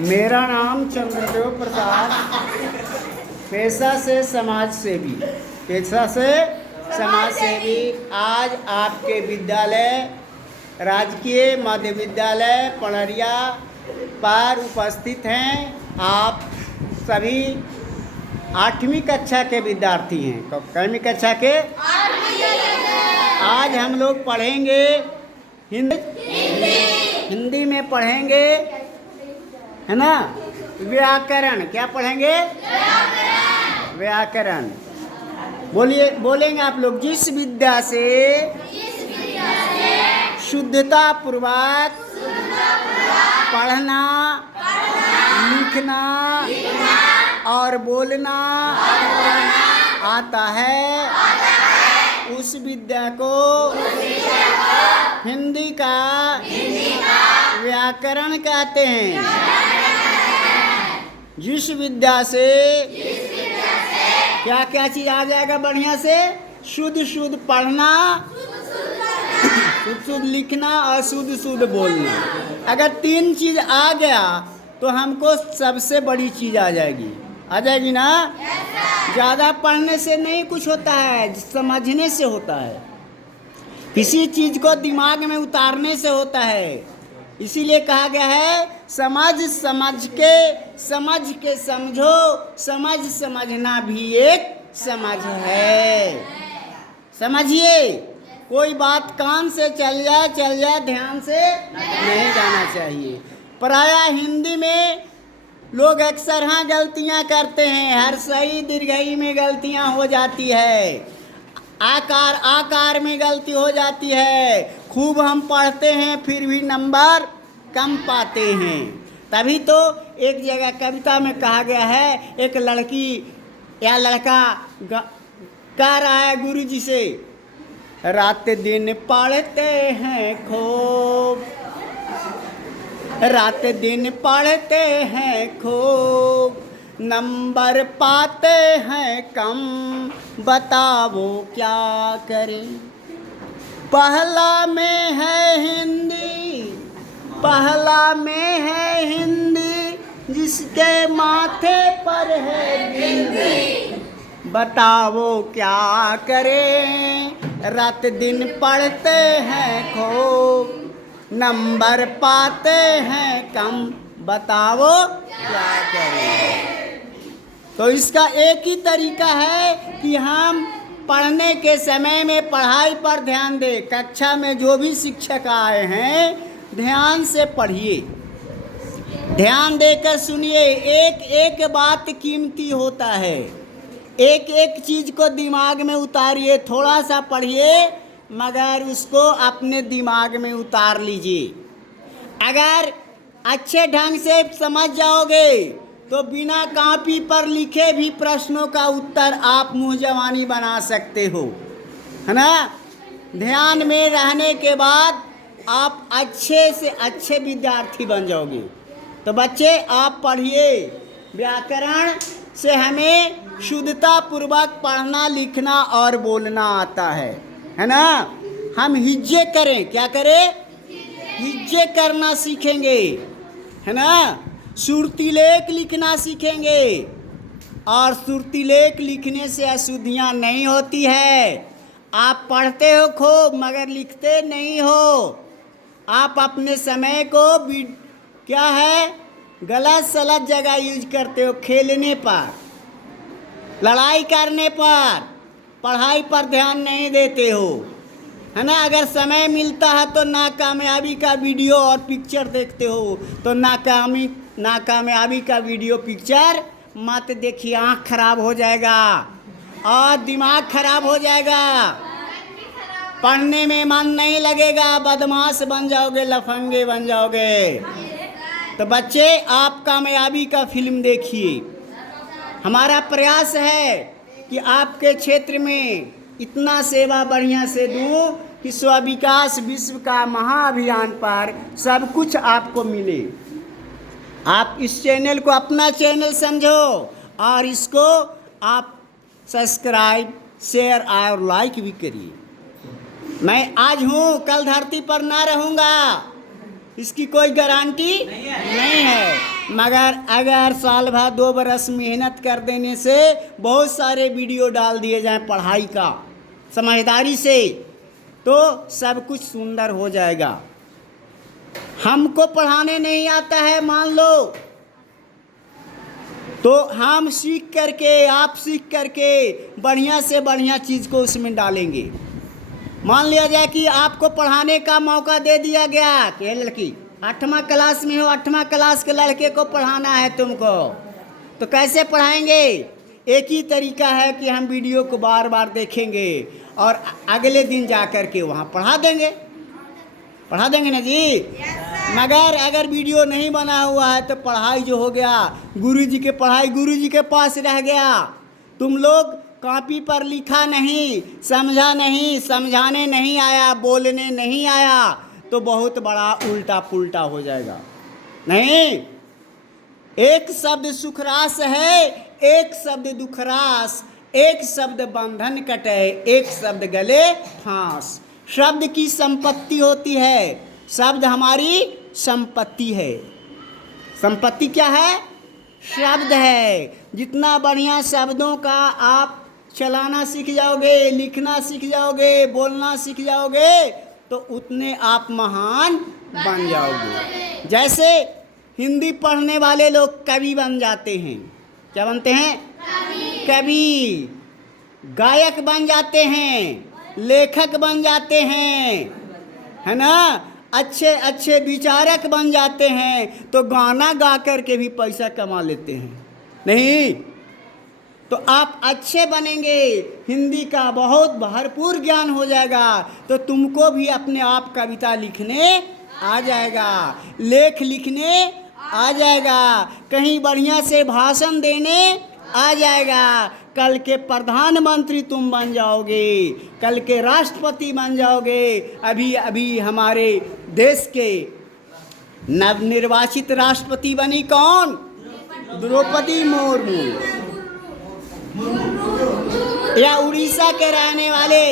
मेरा नाम चंद्रदेव प्रसाद, पेशा से समाज सेवी। आज आपके विद्यालय राजकीय मध्य विद्यालय पणरिया पर उपस्थित हैं। आप सभी 8वीं कक्षा के विद्यार्थी हैं। कौनवीं कक्षा के? आज हम लोग पढ़ेंगे हिंदी में पढ़ेंगे, है ना, व्याकरण। क्या पढ़ेंगे? व्याकरण। बोलेंगे आप लोग। जिस विद्या से शुद्धता पूर्वक पढ़ना, लिखना और बोलना आता है, उस विद्या को हिंदी का व्याकरण कहते हैं। जिस विद्या से क्या क्या चीज आ जाएगा बढ़िया से? शुद्ध पढ़ना, शुद्ध लिखना और शुद्ध बोलना। अगर 3 चीज आ गया तो हमको सबसे बड़ी चीज आ जाएगी ना। ज़्यादा पढ़ने से नहीं कुछ होता है, समझने से होता है। किसी चीज को दिमाग में उतारने से होता है। इसीलिए कहा गया है समझ के समझो, समझना भी एक समझ है। समझिए, कोई बात कान से चल जाए ध्यान से नहीं जाना चाहिए। प्रायः हिंदी में लोग अक्सर गलतियां करते हैं। हर सही दीर्घई में गलतियां हो जाती है, आकार में गलती हो जाती है। खूब हम पढ़ते हैं फिर भी नंबर कम पाते हैं। तभी तो एक जगह कविता में कहा गया है, एक लड़की या लड़का कह रहा है गुरुजी से, रात दिन पढ़ते हैं खूब, रात दिन पढ़ते हैं खूब, नंबर पाते हैं कम, बताओ क्या करें। पहला में है हिंदी, जिसके माथे पर है बिंदी, बताओ क्या करें। रात दिन पढ़ते हैं खूब, नंबर पाते हैं कम, बताओ क्या करें। तो इसका एक ही तरीका है कि हम पढ़ने के समय में पढ़ाई पर ध्यान दें। कक्षा में जो भी शिक्षक आए हैं ध्यान से पढ़िए, ध्यान देकर सुनिए। एक बात कीमती होता है। एक चीज को दिमाग में उतारिए। थोड़ा सा पढ़िए मगर उसको अपने दिमाग में उतार लीजिए। अगर अच्छे ढंग से समझ जाओगे तो बिना कॉपी पर लिखे भी प्रश्नों का उत्तर आप मुँह जवानी बना सकते हो, है ना। ध्यान में रहने के बाद आप अच्छे से अच्छे विद्यार्थी बन जाओगे। तो बच्चे आप पढ़िए। व्याकरण से हमें शुद्धता पूर्वक पढ़ना, लिखना और बोलना आता है ना। हम हिज्जे करें। क्या करें? हिज्जे करना सीखेंगे, है ना। सुरतिलेख लिखना सीखेंगे, और सुरतिलेख लिखने से अशुद्धियाँ नहीं होती है। आप पढ़ते हो खूब मगर लिखते नहीं हो। आप अपने समय को क्या है गलत सलत जगह यूज करते हो। खेलने पर, लड़ाई करने पर, पढ़ाई पर ध्यान नहीं देते हो, है ना। अगर समय मिलता है तो नाकामयाबी का वीडियो और पिक्चर देखते हो, तो नाकामयाबी का वीडियो पिक्चर मत देखिए। आँख खराब हो जाएगा और दिमाग खराब हो जाएगा, पढ़ने में मन नहीं लगेगा, बदमाश बन जाओगे, लफंगे बन जाओगे। तो बच्चे आप कामयाबी का फिल्म देखिए। हमारा प्रयास है कि आपके क्षेत्र में इतना सेवा बढ़िया से दूँ कि स्व विकास विश्व का महाअभियान पर सब कुछ आपको मिले। आप इस चैनल को अपना चैनल समझो और इसको आप सब्सक्राइब शेयर और लाइक भी करिए। मैं आज हूँ, कल धरती पर ना रहूँगा, इसकी कोई गारंटी नहीं है। मगर अगर साल भर 2 बरस मेहनत कर देने से बहुत सारे वीडियो डाल दिए जाएं पढ़ाई का समझदारी से, तो सब कुछ सुंदर हो जाएगा। हमको पढ़ाने नहीं आता है मान लो, तो हम सीख करके, आप सीख करके बढ़िया से बढ़िया चीज़ को उसमें डालेंगे। मान लिया जाए कि आपको पढ़ाने का मौका दे दिया गया कि लड़की 8वां क्लास में हो, 8वां क्लास के लड़के को पढ़ाना है तुमको, तो कैसे पढ़ाएंगे? एक ही तरीका है कि हम वीडियो को बार बार देखेंगे और अगले दिन जा कर के वहाँ पढ़ा देंगे ना जी। मगर अगर वीडियो नहीं बना हुआ है तो पढ़ाई जो हो गया, गुरुजी के पढ़ाई गुरुजी के पास रह गया। तुम लोग कॉपी पर लिखा नहीं, समझा नहीं, समझाने नहीं आया, बोलने नहीं आया, तो बहुत बड़ा उल्टा पुल्टा हो जाएगा। नहीं, एक शब्द सुखरास है, एक शब्द दुखरास, एक शब्द बंधन कटे, एक शब्द गले फांस। शब्द की संपत्ति होती है, शब्द हमारी संपत्ति है। संपत्ति क्या है? शब्द है। जितना बढ़िया शब्दों का आप चलाना सीख जाओगे, लिखना सीख जाओगे, बोलना सीख जाओगे, तो उतने आप महान बन जाओगे। जैसे हिंदी पढ़ने वाले लोग कवि बन जाते हैं। क्या बनते हैं? कवि। गायक बन जाते हैं, लेखक बन जाते हैं, है ना, अच्छे अच्छे विचारक बन जाते हैं, तो गाना गा कर के भी पैसा कमा लेते हैं। नहीं, तो आप अच्छे बनेंगे, हिंदी का बहुत भरपूर ज्ञान हो जाएगा, तो तुमको भी अपने आप कविता लिखने आ जाएगा, लेख लिखने आ जाएगा, कहीं बढ़िया से भाषण देने आ जाएगा। कल के प्रधानमंत्री तुम बन जाओगे, कल के राष्ट्रपति बन जाओगे। अभी अभी हमारे देश के नवनिर्वाचित राष्ट्रपति बनी कौन? द्रौपदी मुर्मू। या उड़ीसा के रहने वाले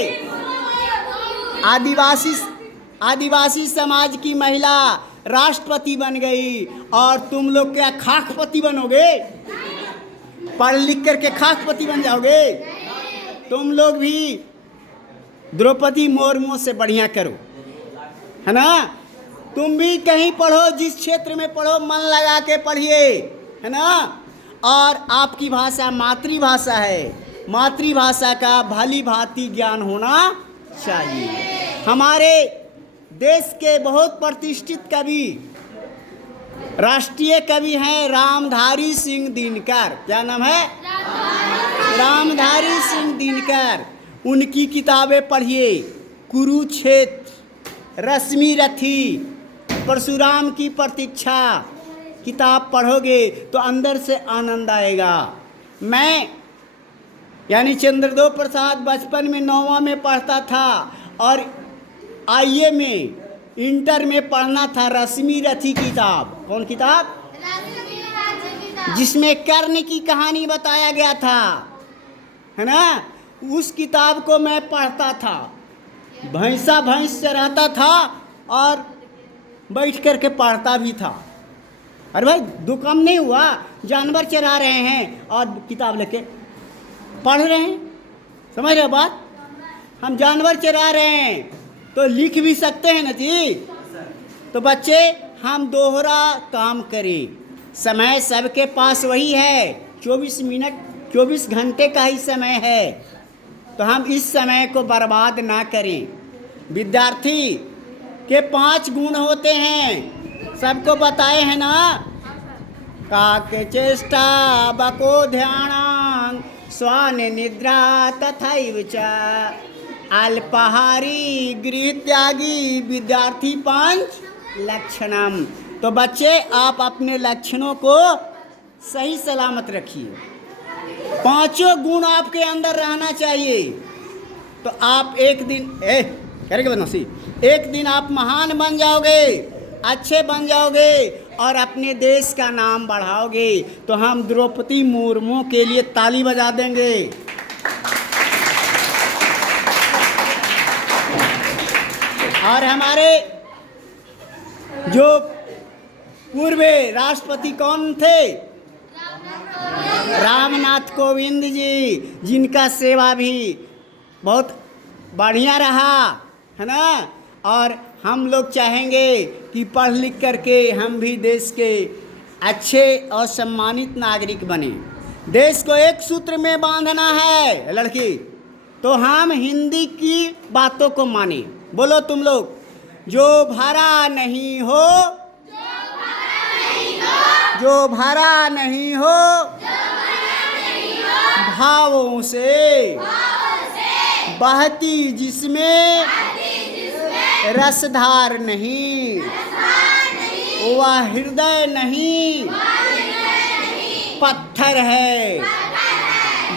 आदिवासी समाज की महिला राष्ट्रपति बन गई, और तुम लोग क्या खाकपति बनोगे? पढ़ लिख करके खाकपति बन जाओगे? तुम लोग भी द्रौपदी मुर्मू से बढ़िया करो, है ना। तुम भी कहीं पढ़ो, जिस क्षेत्र में पढ़ो मन लगा के पढ़िए, है ना। और आपकी भाषा मातृभाषा है, मातृभाषा का भली भांति ज्ञान होना चाहिए। हमारे देश के बहुत प्रतिष्ठित कवि, राष्ट्रीय कवि हैं रामधारी सिंह दिनकर। क्या नाम है? रामधारी सिंह दिनकर। उनकी किताबें पढ़िए, कुरुक्षेत्र, रश्मि रथी, परशुराम की प्रतीक्षा। किताब पढ़ोगे तो अंदर से आनंद आएगा। मैं यानी चंद्रदेव प्रसाद बचपन में 9वां में पढ़ता था, और आईए में इंटर में पढ़ना था रश्मि रथी किताब। कौन किताब? जिसमें कर्ण की कहानी बताया गया था, है ना। उस किताब को मैं पढ़ता था, भैंस चराता था और बैठ करके पढ़ता भी था। अरे भाई, दो काम नहीं हुआ, जानवर चरा रहे हैं और किताब लेके पढ़ रहे हैं। समझ रहे हो बात? हम जानवर चरा रहे हैं तो लिख भी सकते हैं ना जी। तो बच्चे, हम दोहरा काम करें। समय सबके पास वही है, 24 घंटे का ही समय है, तो हम इस समय को बर्बाद ना करें। विद्यार्थी के 5 गुण होते हैं, सबको बताए हैं ना। काक चेष्टा बको ध्यान स्वान निद्रा तथैव च अल्पाहारी गृह त्यागी विद्यार्थी 5 लक्षणम। तो बच्चे, आप अपने लक्षणों को सही सलामत रखिए। 5 गुण आपके अंदर रहना चाहिए, तो आप एक दिन आप महान बन जाओगे, अच्छे बन जाओगे और अपने देश का नाम बढ़ाओगे। तो हम द्रौपदी मुर्मू के लिए ताली बजा देंगे। और हमारे जो पूर्व राष्ट्रपति कौन थे? रामनाथ कोविंद जी, जिनका सेवा भी बहुत बढ़िया रहा, है ना। और हम लोग चाहेंगे कि पढ़ लिख करके हम भी देश के अच्छे और सम्मानित नागरिक बने। देश को एक सूत्र में बांधना है लड़की, तो हम हिंदी की बातों को माने। बोलो तुम लोग, जो भरा नहीं हो, जो भरा नहीं हो, भावों से बहती जिसमें रसधार नहीं, वह हृदय नहीं पत्थर है,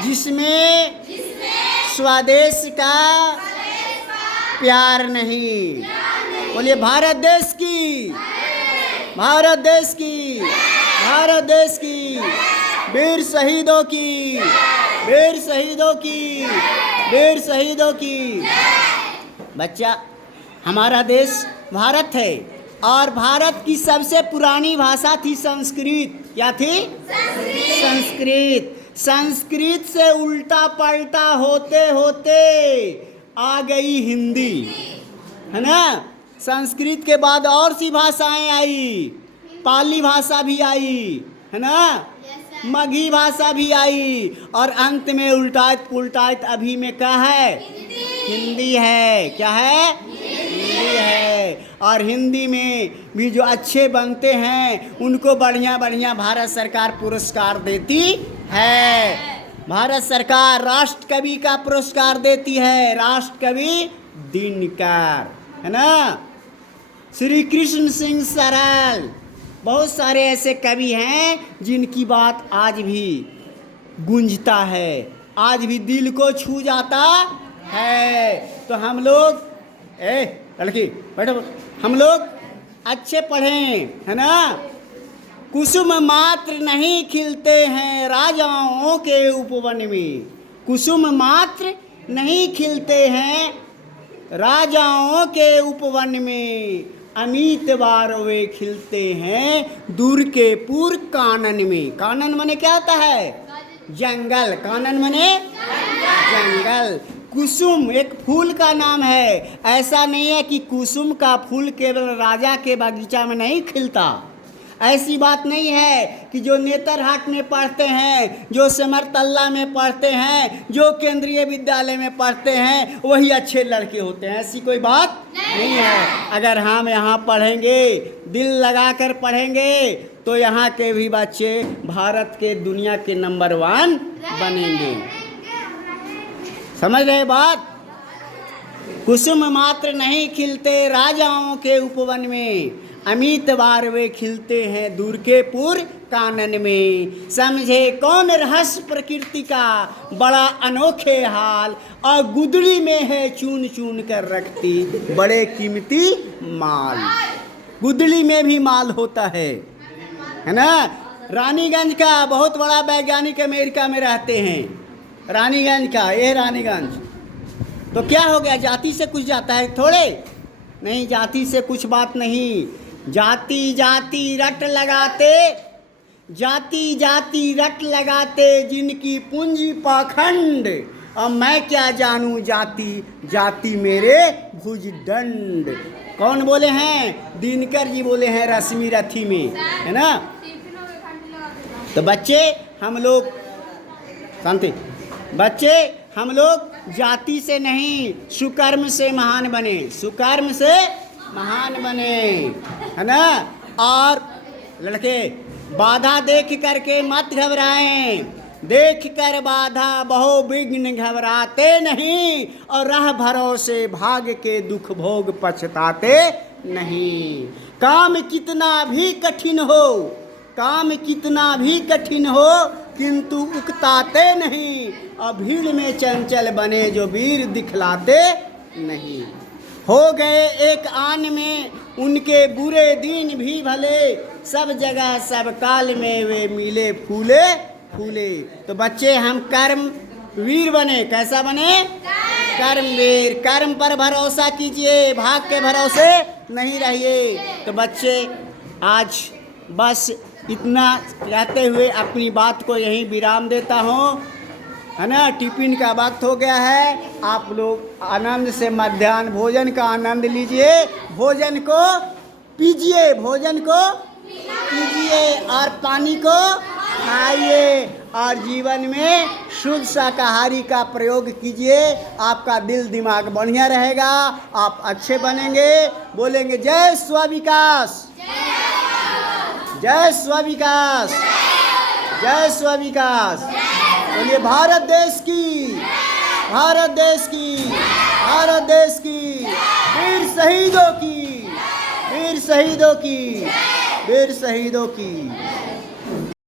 जिसमें स्वदेश का प्यार नहीं। बोलिए भारत देश की, भारत देश की, भारत देश की, वीर शहीदों की, वीर शहीदों की, वीर शहीदों की। बच्चा, हमारा देश भारत है और भारत की सबसे पुरानी भाषा थी संस्कृत। क्या थी? संस्कृत। संस्कृत से उल्टा पलटा होते होते आ गई हिंदी, है ना। संस्कृत के बाद और सी भाषाएं आई, पाली भाषा भी आई, है ना, मगही भाषा भी आई, और अंत में उल्टात पुल्टात अभी में क्या है? हिंदी है। क्या है? हिंदी है। और हिंदी में भी जो अच्छे बनते हैं उनको बढ़िया बढ़िया भारत सरकार पुरस्कार देती है। भारत सरकार राष्ट्र कवि का पुरस्कार देती है, राष्ट्र कवि दिनकर, है ना, श्री कृष्ण सिंह सरल, बहुत सारे ऐसे कवि हैं जिनकी बात आज भी गूंजता है, आज भी दिल को छू जाता है। तो हम लोग, लड़की बैठो, हम लोग अच्छे पढ़ें, है ना। कुसुम मात्र नहीं खिलते हैं राजाओं के उपवन में, कुसुम मात्र नहीं खिलते हैं राजाओं के उपवन में, अमित बार वे खिलते हैं दूर के पूर कानन में। कानन माने क्या होता है? जंगल। कानन माने जंगल। कुसुम एक फूल का नाम है। ऐसा नहीं है कि कुसुम का फूल केवल राजा के बगीचा में नहीं खिलता, ऐसी बात नहीं है कि जो नेतरहाट में पढ़ते हैं, जो समरतल्ला में पढ़ते हैं, जो केंद्रीय विद्यालय में पढ़ते हैं वही अच्छे लड़के होते हैं, ऐसी कोई बात नहीं है। अगर हम यहाँ पढ़ेंगे, दिल लगाकर पढ़ेंगे, तो यहाँ के भी बच्चे भारत के दुनिया के नंबर 1 बनेंगे। समझ रहे बात? कुसुम मात्र नहीं खिलते राजाओं के उपवन में, अमित बार वे खिलते हैं दूर के पूर कानन में। समझे कौन रहस्य प्रकृति का बड़ा अनोखे हाल, और गुदड़ी में है चून चून कर रखती बड़े कीमती माल। गुदड़ी में भी माल होता है ना। रानीगंज का बहुत बड़ा वैज्ञानिक अमेरिका में रहते हैं, रानीगंज का, ये रानीगंज। तो क्या हो गया? जाति से कुछ जाता है? थोड़े नहीं, जाति से कुछ बात नहीं। जाति जाति रट लगाते, जाति जाति रट लगाते जिनकी पूंजी पाखंड, और मैं क्या जानूं जाति जाति मेरे भुजदंड। कौन बोले हैं? दिनकर जी बोले हैं रश्मि रथी में, है ना। तो बच्चे हम लोग, शांति, बच्चे हम लोग जाति से नहीं सुकर्म से महान बने, सुकर्म से महान बने, है ना। और लड़के बाधा देख करके मत घबराएं, देख कर बाधा बहु विघ्न घबराते नहीं, और राह भरोसे भाग के दुख भोग पछताते नहीं। काम कितना भी कठिन हो, काम कितना भी कठिन हो, किंतु उकताते नहीं, और भीड़ में चंचल बने जो वीर दिखलाते नहीं। हो गए एक आन में उनके बुरे दिन भी भले, सब जगह सब काल में वे मिले फूले फूले। तो बच्चे हम कर्म वीर बने। कैसा बने? कर्मवीर, कर्म पर भरोसा कीजिए, भाग के भरोसे नहीं रहिए। तो बच्चे आज बस इतना कहते हुए अपनी बात को यहीं विराम देता हूँ, है ना। टिफिन का वक्त हो गया है, आप लोग आनंद से मध्याह्न भोजन का आनंद लीजिए, भोजन को पीजिए, भोजन को पीजिए और पानी को खाइए और जीवन में शुद्ध शाकाहारी का प्रयोग कीजिए। आपका दिल दिमाग बढ़िया रहेगा, आप अच्छे बनेंगे। बोलेंगे जय स्वविकास, जय स्वविकास, जय स्वविकास। बोलिए भारत देश की, भारत देश की, भारत देश की, वीर शहीदों की, वीर शहीदों की, वीर शहीदों की।